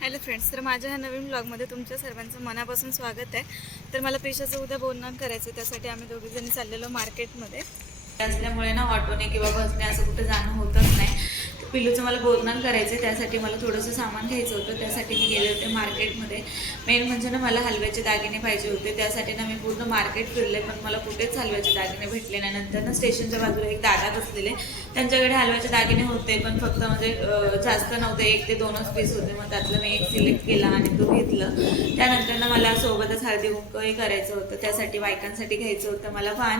Hello friends तर माझ्या ह्या नवीन ब्लॉगमध्ये तुमच्या सर्वांचं मनापासून स्वागत आहे. तर मला पेशाचं उद्या बोलणं करायचं त्यासाठी आम्ही दोघीजणी चाललेलो मार्केटमध्ये असल्यामुळे ना ऑटोने किंवा बसने असं कुठं जाणं होतच नाही. पिल्लूचं मला बोलणं करायचं आहे त्यासाठी मला थोडंसं सामान घ्यायचं होतं त्यासाठी मी गेले होते मार्केटमध्ये. मेन म्हणजे ना मला हलव्याचे दागिने पाहिजे होते त्यासाठी ना मी पूर्ण मार्केट फिरले पण मला कुठेच हलव्याचे दागिने भेटले नाही. नंतर ना स्टेशनच्या बाजूला एक दादा बसलेले. त्यांच्याकडे हलव्याचे दागिने होते पण फक्त म्हणजे जास्त नव्हते एक ते दोनच पीस होते. मग त्यातलं मी एक सिलेक्ट केला आणि तो घेतलं. त्यानंतर ना मला सोबतच हळदी कुंकही करायचं होतं त्यासाठी बायकांसाठी घ्यायचं होतं मला वाण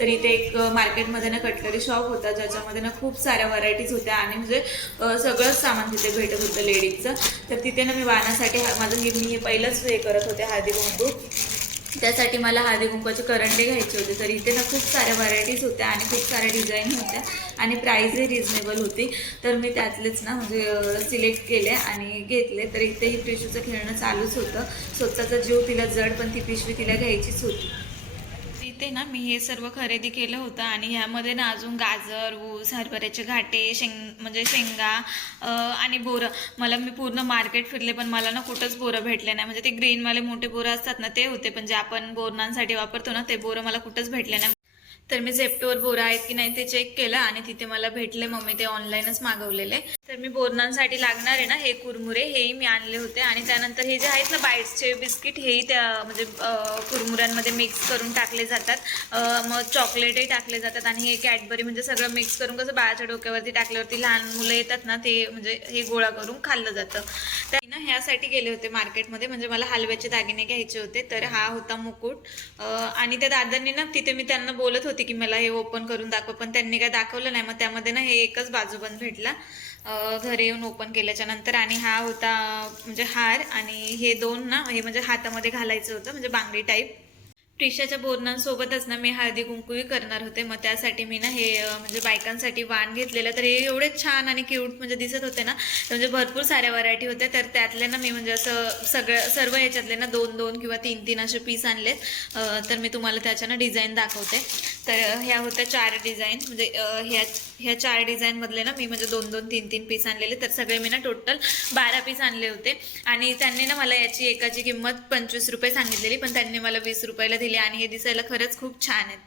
तर इथे एक मार्केटमध्ये ना कटलरी शॉप होता ज्याच्यामध्ये ना खूप साऱ्या व्हरायटीज होत्या आणि म्हणजे सगळंच सामान तिथे भेटत होतं लेडीजचं. तर तिथे ना मी वाहनासाठी हा- माझं हे मी हे पहिलंच हे करत होते हळदी कुंकू. त्यासाठी मला हळदी कुंकवाचे करंडे घ्यायचे होते. तर इथे ना खूप साऱ्या व्हरायटीज होत्या आणि खूप साऱ्या डिझाईन होत्या आणि प्राईजही रिजनेबल होती. तर मी त्यातलेच ना म्हणजे सिलेक्ट केले आणि घेतले. तर इथेही पिशवीचं खेळणं चालूच होतं. स्वतःचा जीव तिला जड पण ती पिशवी तिला घ्यायचीच होती. इथे ना मी हे सर्व खरेदी केलं होतं आणि ह्यामध्ये ना अजून गाजर ऊस हरभऱ्याचे घाटे शेंग म्हणजे शेंगा आणि बोरं. मला मी पूर्ण मार्केट फिरले पण मला ना कुठंच बोरं भेटले नाही. म्हणजे ते ग्रीनवाले मोठे बोरं असतात ना ते होते. पण जे आपण बोरणांसाठी वापरतो ना ते बोरं मला कुठंच भेटले नाही. तर मी झेप्टोवर बोरं आहेत की नाही ते चेक केलं आणि तिथे मला भेटले. मम्मी ते ऑनलाईनच मागवलेले. तर मी बोरणांसाठी लागणार आहे ना हे कुरमुरे हेही मी आणले होते. आणि त्यानंतर हे जे आहेत ना बाईट्सचे बिस्किट हेही त्या म्हणजे कुरमुऱ्यांमध्ये मिक्स करून टाकले जातात. मग चॉकलेटही टाकले जातात. आणि हे कॅडबरी म्हणजे सगळं मिक्स करून कसं बाळाच्या डोक्यावरती टाकल्यावरती लहान मुलं येतात ना ते म्हणजे हे गोळा करून खाल्लं जातं. त्या ना ह्यासाठी गेले होते मार्केटमध्ये. म्हणजे मला हलव्याचे दागिने घ्यायचे होते तर हा होता मुकुट. आणि त्या दादांनी ना तिथे मी त्यांना बोलत होते की मला हे ओपन करून दाखव पण त्यांनी काय दाखवलं नाही. मग त्यामध्ये ना हे एकच बाजूबंद भेटला. घरी येऊन ओपन केल्याच्यानंतर आणि हा होता म्हणजे हार आणि हे दोन ना हे म्हणजे हातामध्ये घालायचं होतं म्हणजे बांगडी टाईप प्रिशाच्या बोरणांसोबतच ना मी हळदी कुंकुवी करणार होते. मग त्यासाठी मी ना हे म्हणजे बायकांसाठी वाण घेतलेलं. तर हे एवढे छान आणि क्यूट म्हणजे दिसत होते ना. तर म्हणजे भरपूर साऱ्या व्हरायटी होत्या. तर त्यातले ना मी म्हणजे असं सगळं सर्व ह्याच्यातले ना दोन दोन किंवा तीन तीन असे पीस आणलेत. तर मी तुम्हाला त्याच्यानं डिझाईन दाखवते. तर ह्या होत्या चार डिझाईन म्हणजे ह्या ह्या चार डिझाईनमधले ना मी म्हणजे दोन दोन तीन तीन पीस आणलेले. तर सगळे मी ना टोटल बारा पीस आणले होते. आणि त्यांनी ना मला याची एकाची किंमत पंचवीस रुपये सांगितलेली पण त्यांनी मला वीस रुपयाला दिली. आणि हे दिसायला खरंच खूप छान आहेत.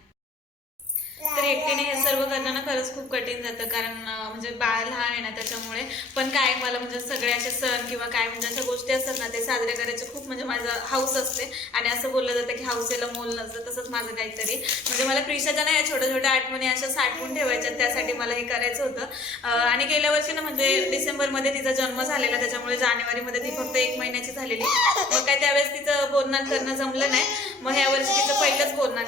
तर एकटीने हे सर्व करणं खरंच खूप कठीण जातं. कारण म्हणजे बाळ लहान आहे ना त्याच्यामुळे. पण काय मला म्हणजे सगळे असे सण किंवा काय म्हणजे अशा गोष्टी असतात ना ते साजरे करायचे खूप म्हणजे माझं हाऊस असते. आणि असं बोललं जातं की हौसेला मोल नसतं तसंच माझं काहीतरी. म्हणजे मला प्रिशाच्या ना या छोट्या छोट्या आठवणी अशा साठवून ठेवायच्या त्यासाठी मला हे करायचं होतं. आणि गेल्या वर्षी ना म्हणजे डिसेंबरमध्ये तिचा जन्म झालेला त्याच्यामुळे जानेवारीमध्ये ती फक्त एक महिन्याची झालेली. मग काय त्यावेळेस तिचं बोलणं करणं जमलं नाही. मग ह्या वर्षी तिचं पहिलंच बोलणं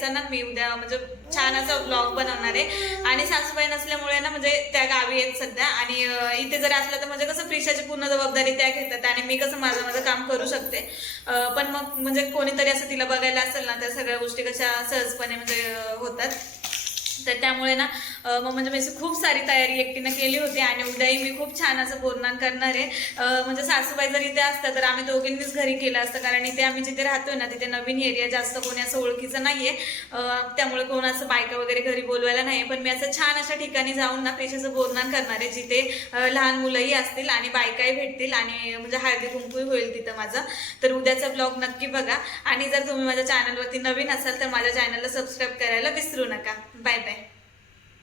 घ्यायचा ना मी उद्या म्हणजे छान असा ब्लॉग बनवणार आहे. आणि सासूबाई नसल्यामुळे ना म्हणजे त्या गावी आहेत सध्या. आणि इथे जर असलं तर म्हणजे कसं प्रिशाची पूर्ण जबाबदारी त्या घेतात आणि मी कसं माझं माझं काम करू शकते. पण मग म्हणजे कोणीतरी असं तिला बघायला असेल ना त्या सगळ्या गोष्टी कशा सहजपणे म्हणजे होतात. तर त्यामुळे ना मग म्हणजे मी अशी खूप सारी तयारी एकटीनं केली होती आणि उद्याही मी खूप छान असं बोरणान करणार आहे. म्हणजे सासूबाई जर इथे असतं तर आम्ही दोघींनीच घरी केलं असतं कारण इथे आम्ही जिथे राहतोय ना तिथे नवीन एरिया जास्त कोणी असं ओळखीचं नाहीये. आहे त्यामुळे कोण असं बायका वगैरे घरी बोलवायला नाही पण मी असं छान अशा ठिकाणी जाऊन ना पेशाचं बोरणान करणार आहे जिथे लहान मुलंही असतील आणि बायकाही भेटतील आणि म्हणजे हळदी कुंकूही होईल तिथं माझं. तर उद्याचा ब्लॉग नक्की बघा. आणि जर तुम्ही माझ्या चॅनलवरती नवीन असाल तर माझ्या चॅनलला सबस्क्राईब करायला विसरू नका. Bye bye